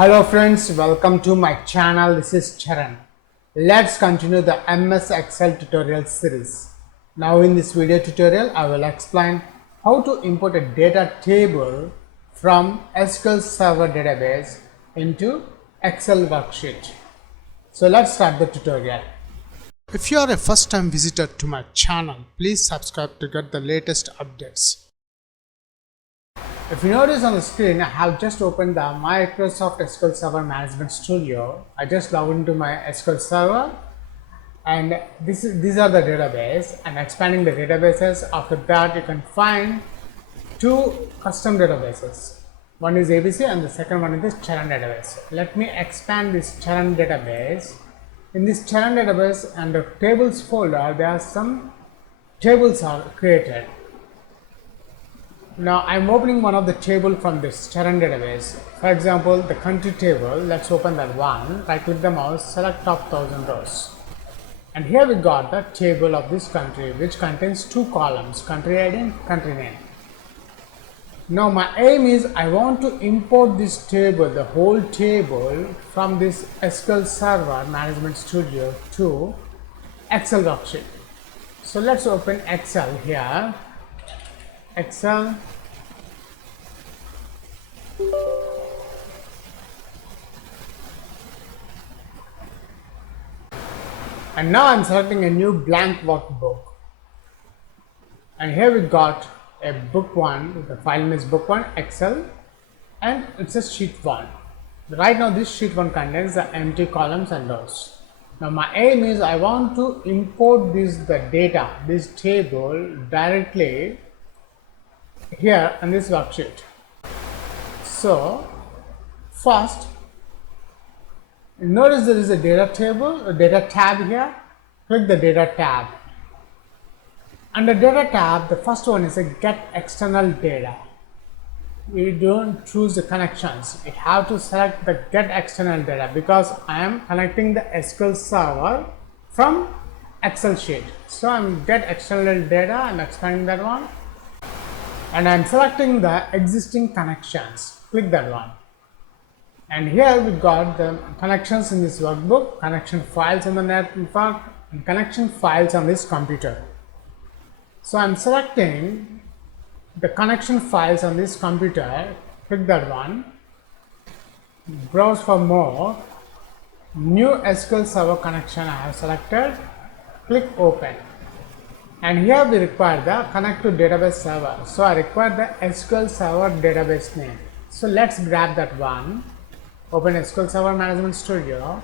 Hello friends, welcome to my channel. This is Charan. Let's continue the MS Excel tutorial series. Now in this video tutorial, I will explain how to import a data table from SQL Server database into Excel worksheet. So let's start the tutorial. If you are a first time visitor to my channel, please subscribe to get the latest updates. If you notice on the screen, I have just opened the Microsoft SQL Server Management Studio. I just logged into my SQL Server and these are the database. I'm expanding the databases. After that, you can find two custom databases. One is ABC and the second one is this Charan database. Let me expand this Charan database. In this Charan database under tables folder, there are some tables are created. Now I'm opening one of the table from this Charan database. For example, the country table. Let's open that one. Right click the mouse, select top 1000 rows. And here we got the table of this country, which contains two columns, country ID and country name. Now my aim is I want to import this table, the whole table from this SQL Server Management Studio to Excel worksheet. So let's open Excel here. Excel. And now I'm selecting a new blank workbook. And here we got a book 1, the file name is book 1 Excel and it's a sheet 1. Right now this sheet 1 contains the empty columns and rows. Now my aim is I want to import the data, this table directly here in this worksheet. So first, notice there is a data table, a data tab here. Click the data tab. Under data tab, the first one is a get external data. We don't choose the connections. We have to select the get external data because I am connecting the SQL Server from Excel sheet. So I'm get external data. I'm expanding that one. And I'm selecting the existing connections. Click that one. And here we got the connections in this workbook, connection files on the network, and connection files on this computer. So I'm selecting the connection files on this computer. Click that one. Browse for more. New SQL Server connection I have selected. Click open. And here we require the connect to database server. So I require the SQL Server database name. So let's grab that one. Open SQL Server Management Studio.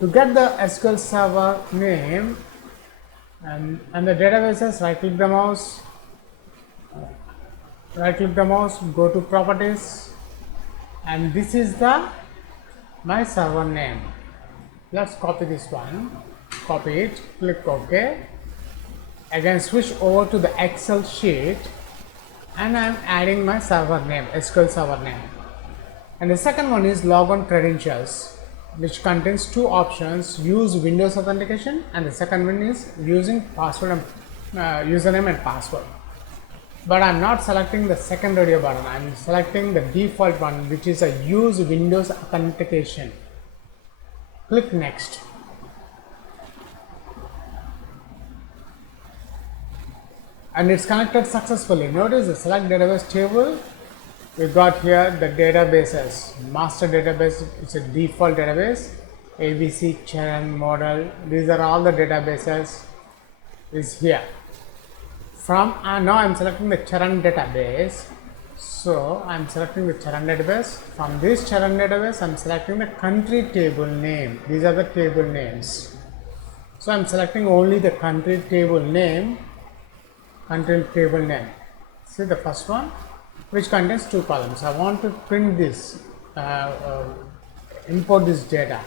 To get the SQL Server name and the databases, right click the mouse, go to properties, and this is my server name. Let's copy this one, copy it, click OK. Again switch over to the Excel sheet and I am adding my server name, SQL Server name. And the second one is logon credentials, which contains two options, use Windows authentication, and the second one is using password and username and password. But I am not selecting the second radio button. I am selecting the default one, which is a use Windows authentication. Click next. And it's connected successfully. Notice the select database table. We got here the databases. Master database, it's a default database. ABC, Charan, model. These are all the databases is here. From now I'm selecting the Charan database. So I'm selecting the Charan database. From this Charan database, I'm selecting the country table name. These are the table names. So I'm selecting only the country table name. See the first one, which contains two columns. I want to print this, import this data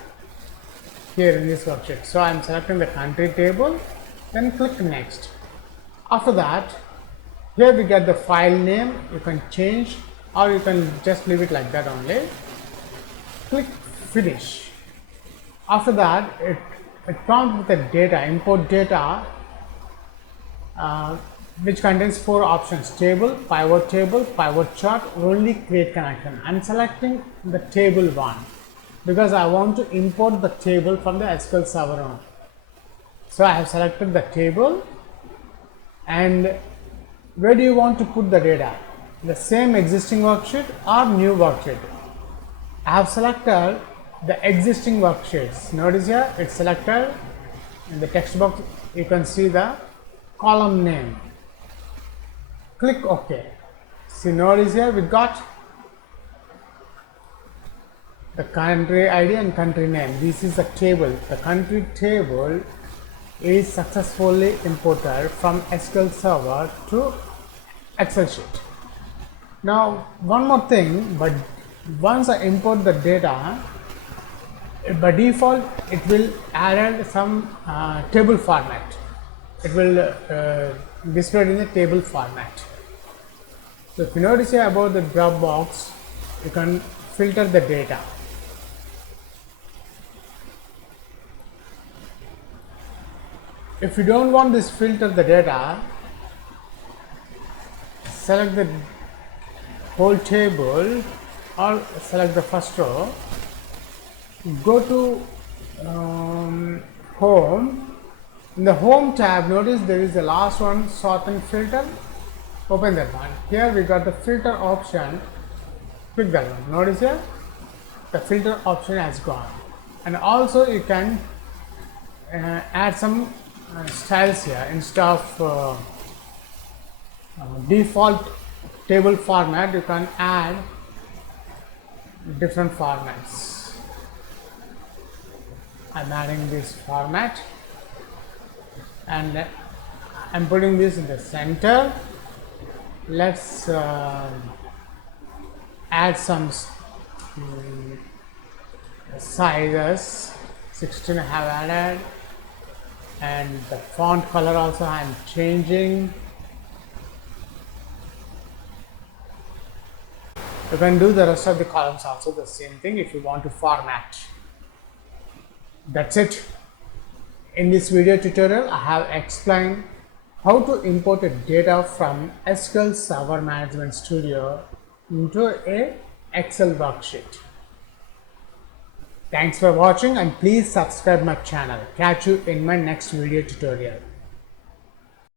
here in this worksheet. So I am selecting the country table, then click next. After that, here we get the file name. You can change or you can just leave it like that only. Click finish. After that, it prompts with the data, import data. which contains 4 options: table, pivot chart, only create connection. I'm selecting the table one because I want to import the table from the SQL server on. So I have selected the table, and where do you want to put the data? The same existing worksheet or new worksheet? I have selected the existing worksheets. Notice here it's selected. In the text box you can see the column name. Click OK. See, notice here we got the country ID and country name. This is the table. The country table is successfully imported from SQL server to Excel sheet. Now one more thing, but once I import the data, by default it will add some table format. It will display it in the table format. So if you notice here about the drop box, you can filter the data. If you don't want this filter the data, select the whole table or select the first row, go to home. In the home tab, notice there is the last one, sort and filter. Open that one. Here we got the filter option. Click that one. Notice here the filter option has gone, and also you can add some styles here. Instead of default table format, you can add different formats. I'm adding this format, and I'm putting this in the center. Let's add some sizes. 16 I have added, and the font color also I am changing. You can do the rest of the columns also the same thing if you want to format. That's it. In this video tutorial, I have explained how to import a data from SQL Server Management Studio into a Excel worksheet. Thanks for watching, and please subscribe my channel. Catch you in my next video tutorial.